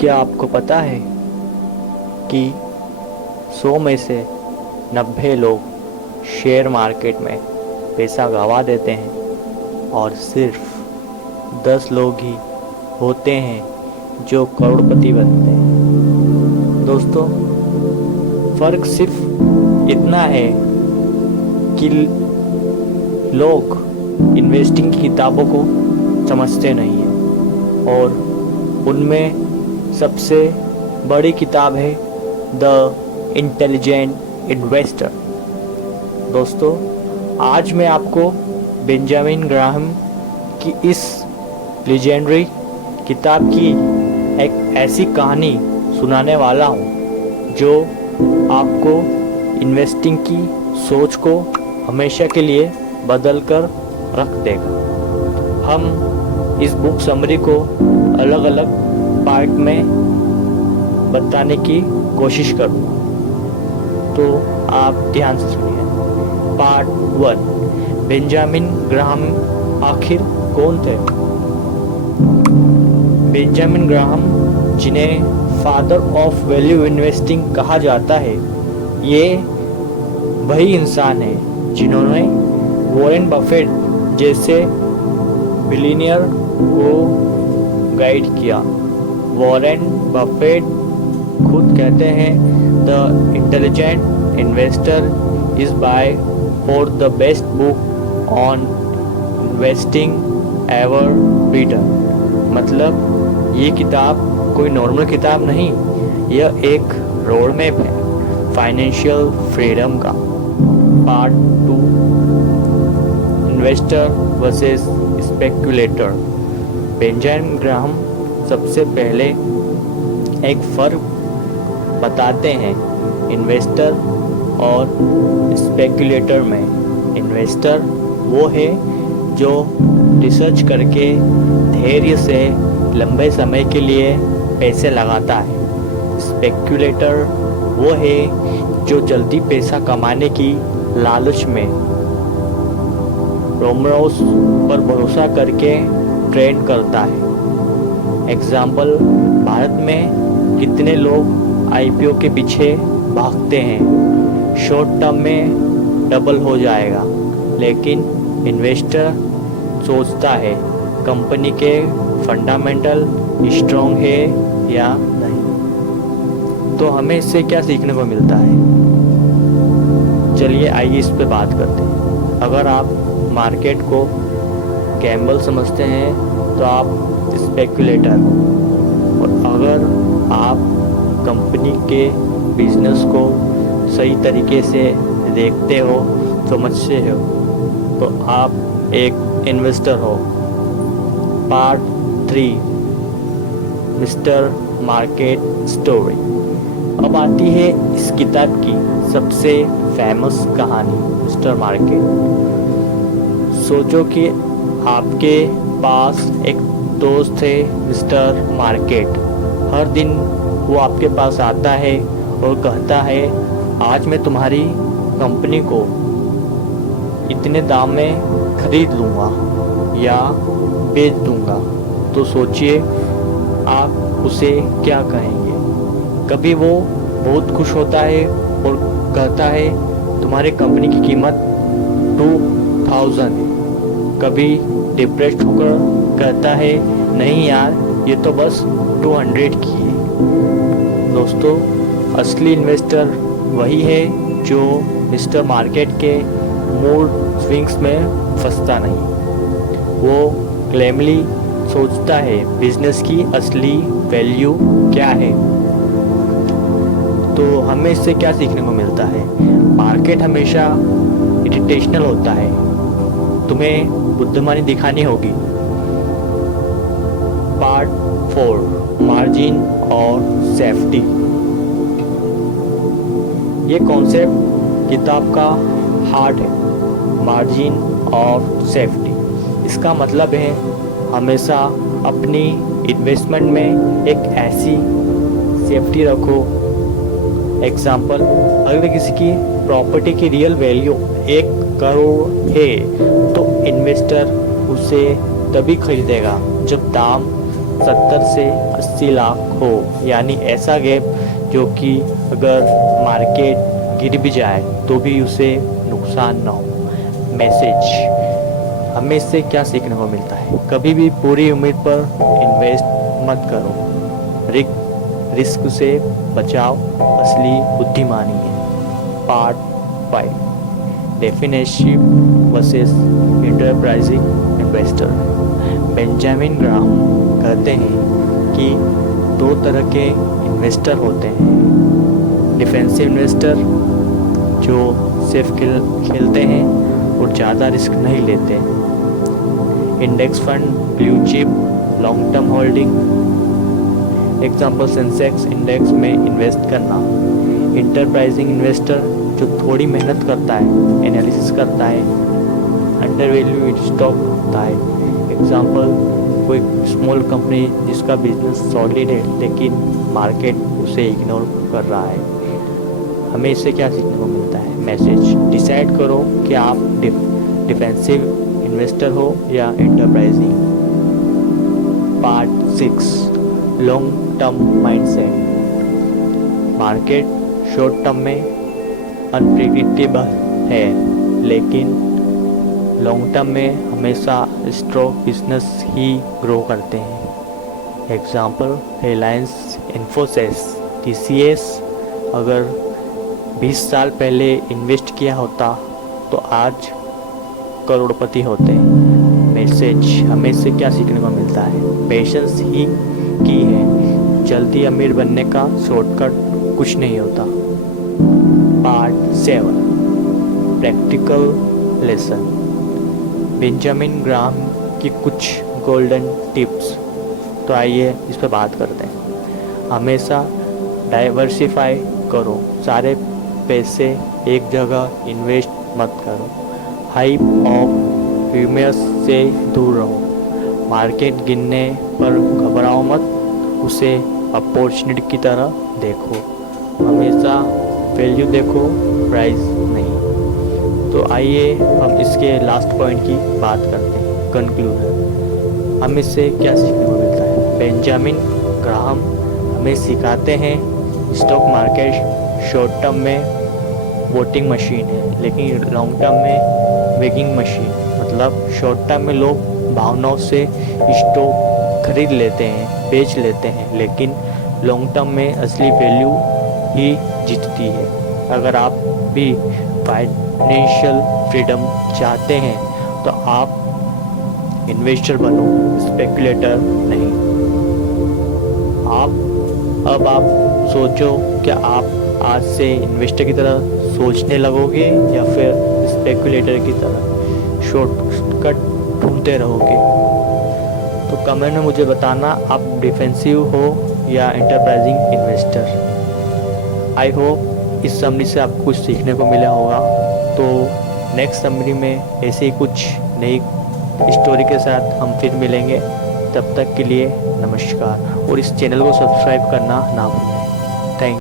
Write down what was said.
क्या आपको पता है कि 100 में से 90 लोग शेयर मार्केट में पैसा गंवा देते हैं और सिर्फ 10 लोग ही होते हैं जो करोड़पति बनते हैं। दोस्तों, फ़र्क सिर्फ इतना है कि लोग इन्वेस्टिंग की किताबों को समझते नहीं हैं और उनमें सबसे बड़ी किताब है द इंटेलिजेंट इन्वेस्टर। दोस्तों, आज मैं आपको बेंजामिन ग्राहम की इस लीजेंडरी किताब की एक ऐसी कहानी सुनाने वाला हूँ जो आपको इन्वेस्टिंग की सोच को हमेशा के लिए बदल कर रख देगा। हम इस बुक समरी को अलग अलग पार्ट में बताने की कोशिश करूँगा, तो आप ध्यान से सुनिए। पार्ट 1, बेंजामिन ग्राहम आखिर कौन थे? बेंजामिन ग्राहम, जिन्हें फादर ऑफ वैल्यू इन्वेस्टिंग कहा जाता है, ये वही इंसान है जिन्होंने वॉरेन बफेट जैसे बिलियनियर को गाइड किया। वॉरेन बफेट खुद कहते हैं the intelligent investor is by far the best book on investing ever written. मतलब ये किताब कोई नॉर्मल किताब नहीं, यह एक रोड मैप है फाइनेंशियल फ्रीडम का। Part 2, investor versus speculator. Benjamin Graham सबसे पहले एक फ़र्क बताते हैं इन्वेस्टर और स्पेक्युलेटर में। इन्वेस्टर वो है जो रिसर्च करके धैर्य से लंबे समय के लिए पैसे लगाता है। स्पेक्युलेटर वो है जो जल्दी पैसा कमाने की लालच में रूमर्स पर भरोसा करके ट्रेड करता है। एग्जाम्पल, भारत में कितने लोग आईपीओ के पीछे भागते हैं, शॉर्ट टर्म में डबल हो जाएगा, लेकिन इन्वेस्टर सोचता है कंपनी के फंडामेंटल स्ट्रॉन्ग है या नहीं। तो हमें इससे क्या सीखने को मिलता है? चलिए आइए इस पे बात करते हैं। अगर आप मार्केट को गैम्बल समझते हैं तो आप स्पेक्युलेटर हो, और अगर आप कंपनी के बिजनेस को सही तरीके से देखते हो, समझते हो, तो आप एक इन्वेस्टर हो। Part 3, mister market story. अब आती है इस किताब की सबसे फेमस कहानी, मिस्टर मार्केट। सोचो कि आपके पास एक दोस्त है मिस्टर मार्केट। हर दिन वो आपके पास आता है और कहता है आज मैं तुम्हारी कंपनी को इतने दाम में खरीद लूँगा या बेच दूँगा। तो सोचिए आप उसे क्या कहेंगे। कभी वो बहुत खुश होता है और कहता है तुम्हारी कंपनी की कीमत 2000 है। कभी डिप्रेस्ड होकर कहता है नहीं यार, ये तो बस 200 की है। दोस्तों, असली इन्वेस्टर वही है जो मिस्टर मार्केट के मूड स्विंग्स में फंसता नहीं। वो क्लेमली सोचता है बिजनेस की असली वैल्यू क्या है। तो हमें इससे क्या सीखने को मिलता है? मार्केट हमेशा इरिटेशनल होता है, तुम्हें बुद्धिमानी दिखानी होगी। पार्ट 4, मार्जिन और सेफ्टी। ये कॉन्सेप्ट किताब का हार्ट है, मार्जिन और सेफ्टी। इसका मतलब है हमेशा अपनी इन्वेस्टमेंट में एक ऐसी सेफ्टी रखो। एग्जाम्पल, अगर किसी की प्रॉपर्टी की रियल वैल्यू 1 करोड़ है तो इन्वेस्टर उसे तभी खरीदेगा जब दाम 70 से 80 लाख हो, यानी ऐसा गैप जो कि अगर मार्केट गिर भी जाए तो भी उसे नुकसान ना हो। मैसेज, हमें इससे क्या सीखने को मिलता है? कभी भी पूरी उम्मीद पर इन्वेस्ट मत करो, रिस्क से बचाव असली बुद्धिमानी है। Part 5, defensive versus enterprising investor. Benjamin Graham कहते हैं कि दो तरह के इन्वेस्टर होते हैं। डिफेंसिव इन्वेस्टर जो सिर्फ खेलते हैं और ज़्यादा रिस्क नहीं लेते। Index fund, blue chip, long term holding. Example Sensex index में इन्वेस्ट करना। इंटरप्राइजिंग इन्वेस्टर जो थोड़ी मेहनत करता है, एनालिसिस करता है, अंडर वैल्यू स्टॉक होता है। एग्जाम्पल कोई स्मॉल कंपनी जिसका बिजनेस सॉलिड है लेकिन मार्केट उसे इग्नोर कर रहा है। हमें इससे क्या सीखने को मिलता है? मैसेज, डिसाइड करो कि आप डिफेंसिव इन्वेस्टर हो या enterprising. Part 6, long term mindset. Market short term में अनप्रेडिक्टेबल है, लेकिन लॉन्ग टर्म में हमेशा स्टॉक बिजनेस ही ग्रो करते हैं। Example Reliance, Infosys, TCS। अगर 20 साल पहले इन्वेस्ट किया होता तो आज करोड़पति होते। मैसेज, हमें इससे क्या सीखने को मिलता है? पेशेंस ही की है, जल्दी अमीर बनने का शॉर्टकट कुछ नहीं होता। Part 7, practical lesson. Benjamin Graham की कुछ गोल्डन टिप्स। तो आइए इस पर बात करते हैं। हमेशा डाइवर्सिफाई करो, सारे पैसे एक जगह इन्वेस्ट मत करो। हाइप ऑफ ह्यूमर्स से दूर रहो। मार्केट गिरने पर घबराओ मत, उसे अपॉर्चुनिटी की तरह देखो। हमेशा वैल्यू देखो, प्राइस नहीं। तो आइए हम इसके लास्ट पॉइंट की बात करते हैं, कंक्लूजन। हमें इससे क्या सीखने को मिलता है? बेंजामिन ग्राहम हमें सिखाते हैं स्टॉक मार्केट शॉर्ट टर्म में वोटिंग मशीन है, लेकिन लॉन्ग टर्म में वेगिंग मशीन। मतलब शॉर्ट टर्म में लोग भावनाओं से स्टॉक खरीद लेते हैं, बेच लेते हैं, लेकिन लॉन्ग टर्म में असली वैल्यू ही जीतती है। अगर आप भी फाइनेंशियल फ्रीडम चाहते हैं तो आप इन्वेस्टर बनो, स्पेकुलेटर नहीं। आप सोचो कि आप आज से इन्वेस्टर की तरह सोचने लगोगे या फिर स्पेकुलेटर की तरह शॉर्टकट ढूंढते रहोगे। तो कमेंट में मुझे बताना आप डिफेंसिव हो या इंटरप्राइजिंग इन्वेस्टर। आई होप इस समरी से आपको कुछ सीखने को मिला होगा। तो नेक्स्ट समरी में ऐसे ही कुछ नई स्टोरी के साथ हम फिर मिलेंगे। तब तक के लिए नमस्कार, और इस चैनल को सब्सक्राइब करना ना भूलें।